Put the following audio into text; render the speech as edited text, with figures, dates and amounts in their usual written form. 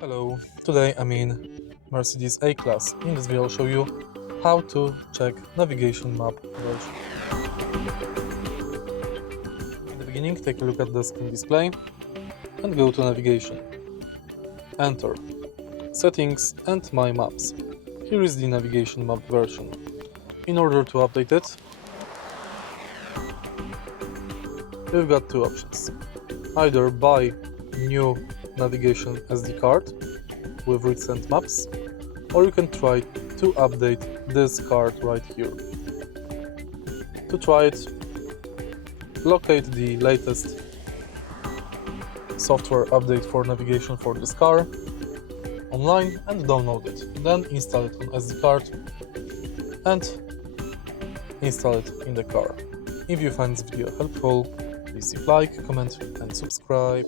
Hello, today I'm in Mercedes A Class. In this video I'll show you how to check navigation map version. In the beginning, take a look at the screen display and go to navigation. Enter Settings and My Maps. Here is the navigation map version. In order to update it, we've got two options. Either buy new navigation SD card with recent maps, or you can try to update this card right here. To try it, locate the latest software update for navigation for this car online and download it. Then install it on SD card and install it in the car. If you find this video helpful, please leave like, comment and subscribe.